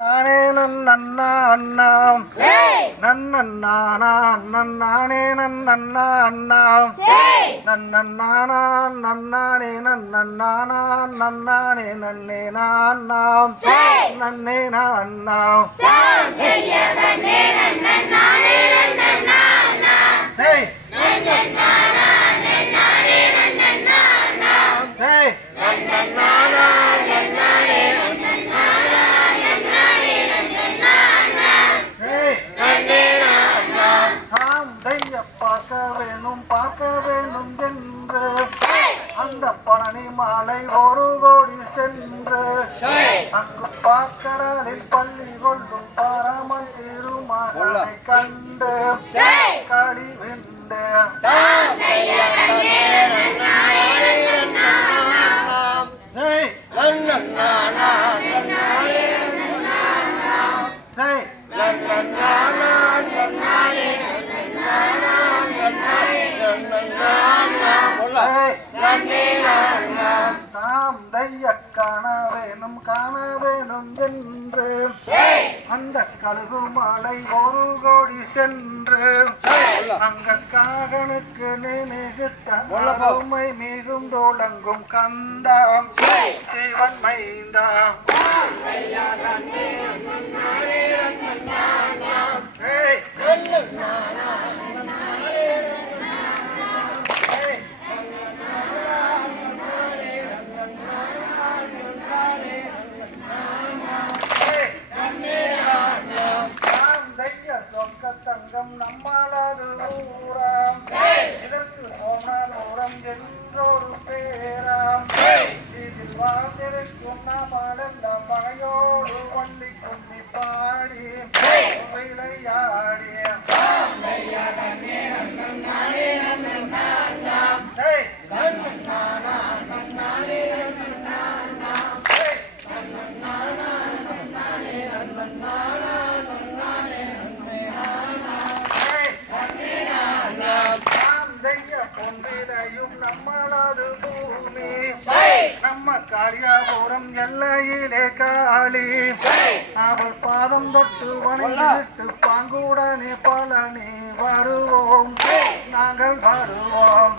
நானே நன்னா அண்ணாம் நன்னண்ணானா நன்னானே நன்னா அண்ணாம் நன்னண்ணானா நன்னானே நன்னண்ணானா நன்னானே நன்னே நான்னாம் நன்னே நான்னாம் செய் செய் பார்க்க வேணும் என்று அந்த பழனி மாலை ஒரு கோடி சென்று அங்கு பார்க்கடலில் பள்ளி கொள்ளும் பரமன் திருமகனை கண்டு களி வென்று தாம் தைய காண வேணும் என்று அந்த கழுகு மாலை ஒரு கோடி சென்று அங்க காகனுக்கு நினைகிட்ட மிகும் தோழங்கும் கந்தாம் சிவன் மைந்தாம் தங்கம் நம்மளது ஊராம் இதற்கு சோமனூரம் என்றொரு பேராம் இதில் வாழ்ந்திருக்கும் நம்மளெல்ல பகையோடு வள்ளி கும்மி பாடி விளையாடி பொன்றிலையும் நம்மளது பூமி நம்ம காரியாபுரம் எல்லையிலே காளி அவள் பாதம் தொட்டு வணங்கிட்டு பாங்குடனே பழனி வருவோம் நாங்கள் வருவோம்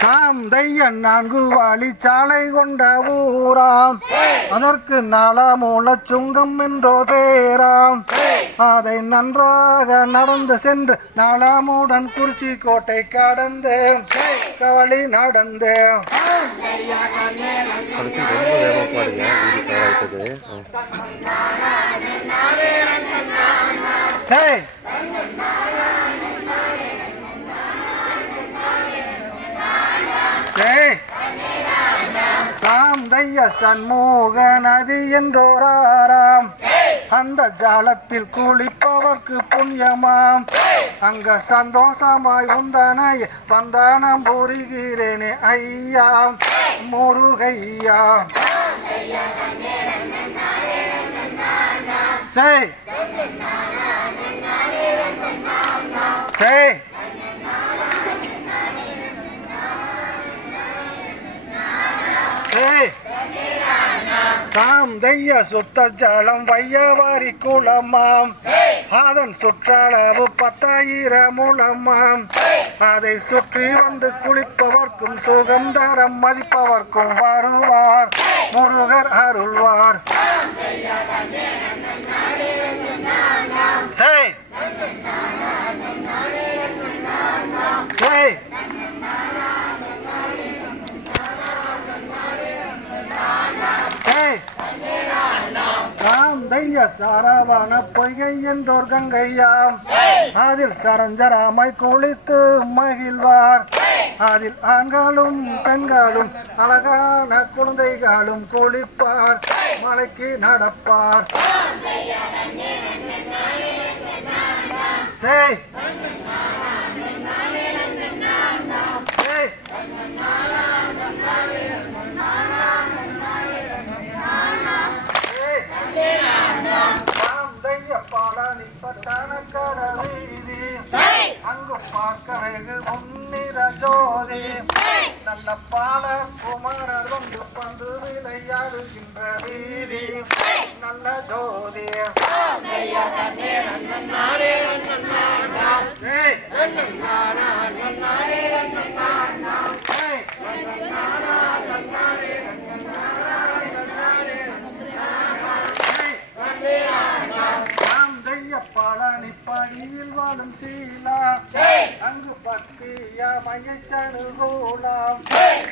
தாம் தையன் நான்கு வாழி சாலை கொண்ட ஊராம் அதற்கு நாலாமூல சுங்கம் என்றோ பேராம் அதை நன்றாக நடந்து சென்று நாலாமுடன் குறிச்சி கோட்டை கடந்து காளி நடந்து தாம் தைய சண்முக நதி என்றோராம் அந்த ஜாலத்தில் குளிப்பவர்க்கு புண்ணியமாம் அங்க சந்தோஷமாய் உந்தனை வந்தானம் புரிகிறேனே ஐயா முருகையா செய் செய் தாம் தைய சுத்த ஜலம் வையவாரி குளமாம் அதன் சுற்றளவு 10,000 முழமாம் அதை சுற்றி வந்து குளிப்பவர்க்கும் சுகந்தரம் மதிப்பவர்க்கும் வருவார் முருகர் அருள்வார் செய் செய் தாம் தைய சாரவான பொய்கை என்றோர் கங்கையாம் அதில் சரஞ்சராமை குளித்து மகிழ்வார் அதில் ஆண்களும் பெண்களும் அழகான குழந்தைகளும் குளிப்பார் மலைக்கு நடப்பார் செய் செய் வீதி நல்ல பால குமாரர் வந்து பந்து விளையாடுகின்ற வீதி நல்ல ஜோதி பழனி படியில் வாழும் சீலா அங்கு பக்தியா மையச்சனுகூலாம்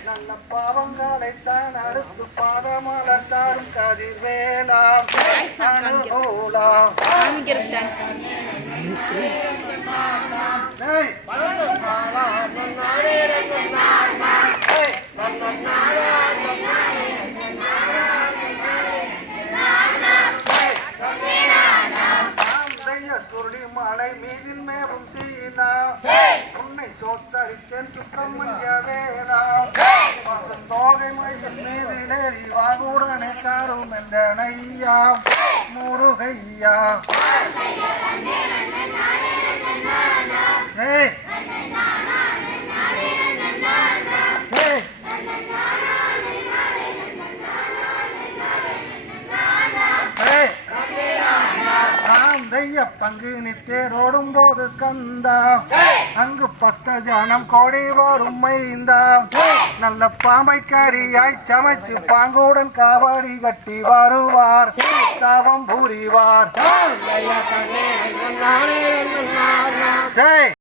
நல்ல பாவங்களை தான் அறுத்து பாதமலர் தாரும் கதிர் வேளாம் அனுகூலாம் சுருளி மலை மீதில் மேவும் சீலா உன்னை சோத்தரித்தேன் சுப்பிரமணிய வேளா தோகை மயில் மீதிலேறி வாகுடனே காரும் எந்தனையா முருகையா பங்கு நித்தேரோடும் போது கந்தா அங்கு பஸ்த ஜனம் கோடி வரும் மைந்தா நல்ல பாம்பை கரியாய் சமைச்சு பாங்குடன் காவடி கட்டி வருவார் தாவம் புரிவார்